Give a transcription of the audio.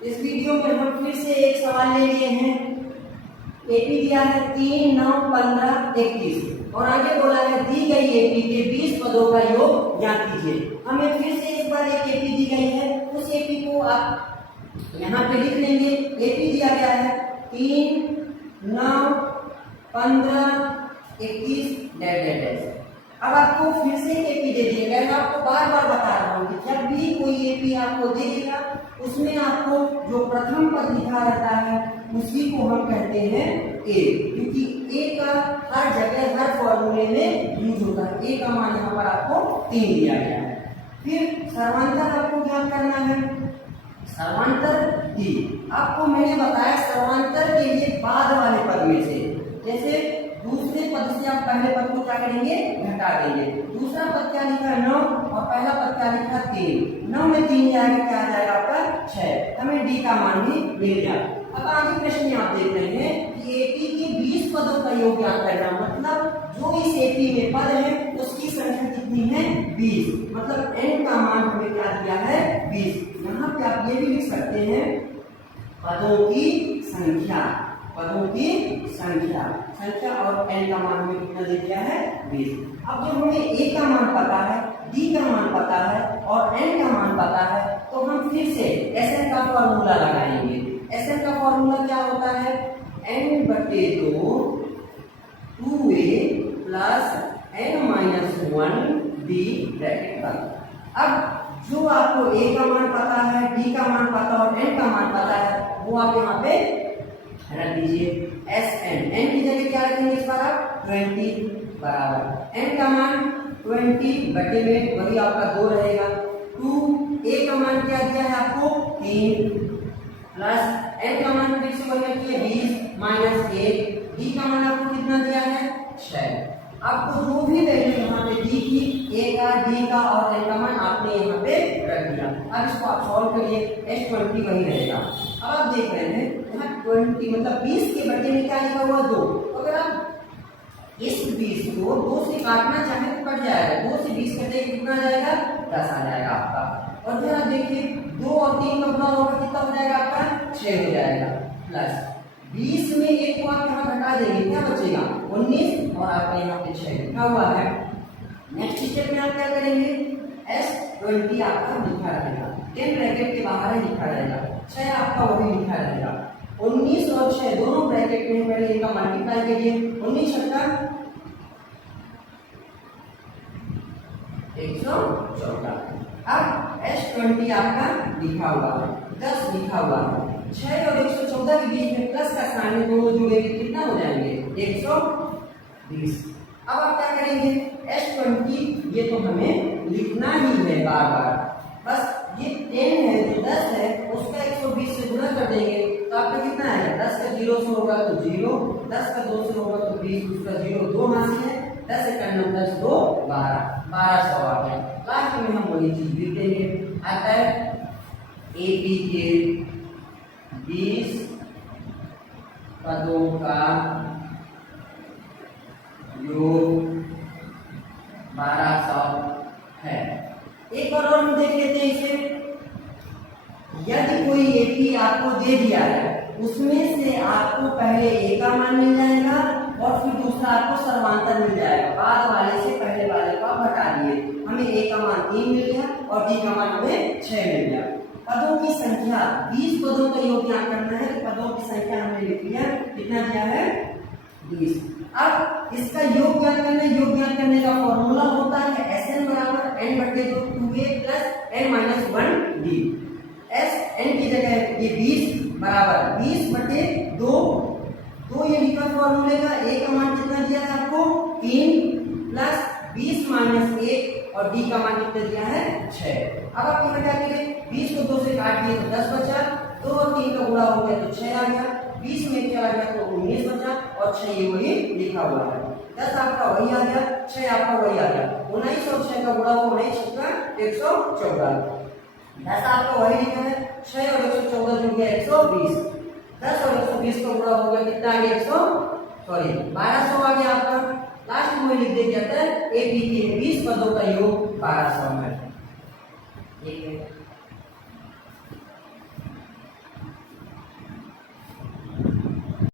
इस वीडियो में हम फिर से एक सवाल ले लिए हैं। एपी दिया है 3, 9, 15, 21 और आगे बोला है दी गई एपी के 20 पदों का योग ज्ञात कीजिए। हमें फिर से इस बार एक एपी दी गई है, उस एपी को आप यहाँ पे लिख लेंगे। एपी दिया गया है 3, 9, 15, 21 डैश। अब आपको फिर से एपी दे दिया गया। मैं आपको बार बार बता रहा हूँ कि जब भी कोई एपी आपको देगा उसमें आपको जो प्रथम पद लिखा रहता है उसी को हम कहते हैं ए, क्योंकि ए का हर जगह हर फॉर्मूले में यूज होता है। ए का मान यहाँ पर आपको 3 दिया गया है। फिर सर्वांतर आपको ज्ञात करना है। सर्वांतर डी आपको मैंने बताया सर्वांतर के लिए बाद वाले पद में से, जैसे दूसरे पद से आप पहले पद को क्या करेंगे, घटा देंगे। दूसरा पद क्या लिखा है 9 और पहला पद क्या लिखा 3। 9 में 3 जाएगा, क्या आ जाएगा आपका 6। हमें डी का मान भी मिल गया। अब आगे प्रश्न में आप देख रहे हैं कि एपी के 20 पदों का योग ज्ञात करना, मतलब जो इस एपी में पद है उसकी संख्या कितनी है 20, मतलब n का मान हमें क्या दिया है 20। यहाँ पे आप ये भी लिख सकते हैं पदों की संख्या, पदों की संख्या और n का मान हमें कितना दे दिया है 20। अब जब हमें a का मान पता है, d का मान पता है और n का मान पता है तो हम फिर से Sn का फॉर्मूला लगाएंगे। Sn का फॉर्मूला क्या होता है n/2 2a plus n-1 d bracket बंद। अब जो आपको a का मान पता है, d का मान पता और n का मान पता है वो आप यहाँ पे रख दीजिए। Sn n की जगह क्या रखेंगे इस बार आप 20 बराबर n का मान 20 बटे में वही आपका 2 रहेगा। 2 a का मान क्या दिया है आपको 3 प्लस n का मान फिर से वही रखिए 20 माइनस 1, d का मान आपको कितना दिया है 6। आपको जो भी वैल्यू यहाँ पे दी थी a का, d का और n का मान आपने यहाँ पे रख दिया। अब इसको आप सॉल्व करिए, S20 वही रहेगा। अब आप देख रहे हैं यहाँ 20 मतलब 20 के बटे में क्या लिखा हुआ 2। अगर आप इस 20 को 2 से काटना चाहें तो कट जाएगा, 2 से 20 कटे कितना जाएगा 10 आ जाएगा आपका। और फिर आप देखिए 2 और 3 का गुणा होगा कितना हो जाएगा आपका 6 हो जाएगा, प्लस 20 में एक को आप यहाँ घटा देंगे क्या बचेगा 19 और आपका यहाँ पे 6 लिखा हुआ है। नेक्स्ट स्टेप में आप क्या करेंगे S20 आपका लिखा रहेगा, 10 ब्रैकेट के बाहर ही लिखा रहेगा, 6 आपका वही लिखा रहेगा। 19 और 6 दोनों ब्रैकेट में पहले इनका मल्टीप्लाई करिए, 19 छक्का 114। अब S20 आपका लिखा हुआ है, 10 लिखा हुआ है, 6 और 114 के बीच में प्लस का साइन है, दोनों जुड़ेंगे कितना हो जाएंगे 120। अब आप क्या करेंगे S20 ये तो हमें लिखना ही है बार बार, बस ये 10 है जो 10 है उसका 120 से गुणा कर देंगे तो आपका कितना है 10 का 0 से होगा तो 0, 10 का 2 से होगा तो 20, उसका 0 2 हासिल है, 10 इक्यावन 10 2 12 1200 आ गया। लास्ट में हम वही चीज लिख देंगे, आता है एपी के 20 पदों का योग 1200 है। एक बार और हम देख लेते हैं इसे। यदि कोई एपी आपको दे दिया है उसमें से आपको पहले ए का मान मिल जाएगा और फिर दूसरा आपको सर्वांतर मिल जाएगा, बाद वाले से पहले वाले को आप हटा दिए, हमें ए का मान 3 मिल गया और डी का मान हमें 6 मिल गया। पदों की संख्या 20 पदों का योग ज्ञात करना है, पदों की संख्या हमने लिख लिया, कितना दिया है 20। अब इसका योग ज्ञात करना है, योग ज्ञात करने का फॉर्मूला होता है Sn बराबर n/2 2a plus n-1 d। Sn की जगह ये 20 बराबर 20/2 तो ये लिखा फॉर्मूले का a का मान कितना दिया है आपको 3 प्लस 20 माइनस 1 और d का मान कितना दिया है 6। अब आप यहाँ क्या करें 20 को 2 से काट दिए तो 10 बचा, 2 और 3 का गुणा हो गया तो 6 आ गया, 20 में क्या आ गया तो 19 बचा और 6 ये वही लिखा हुआ है। 10 आपका वही आ गया, 6 आपका वही आ गया, 19 और 6 का गुणा हो 19 छक्का 114, 10 आपका वही लिखा है, 6 और 114 जुड़ गया 120, 10 और 120 का गुणा हो गया कितना आ गया 1200 आ गया आपका। लास्ट में लिख दे जाता है एपी के 20 पदों का योग 1200 है। ठीक है।